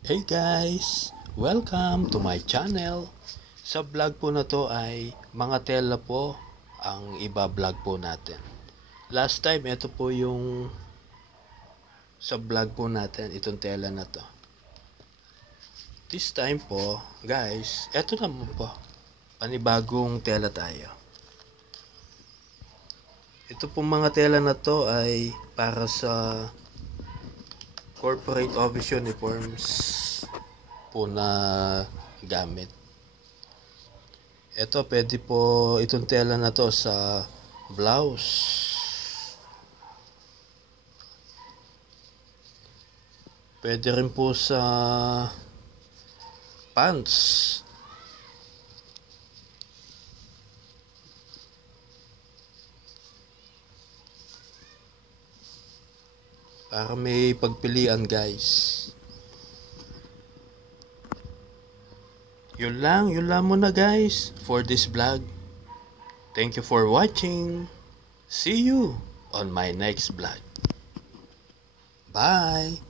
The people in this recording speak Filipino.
Hey guys! Welcome to my channel. Sa vlog po na to ay mga tela po ang iba-vlog po natin. Last time, ito po yung sa vlog po natin, itong tela na to. This time po, guys, ito naman po. Panibagong tela tayo. Ito po mga tela na to ay para sa corporate office uniforms po na gamit. Ito pwede po itong tela na to sa blouse. Pwede rin po sa pants. Para may pagpilian guys. Yun lang muna guys for this vlog. Thank you for watching. See you on my next vlog. Bye!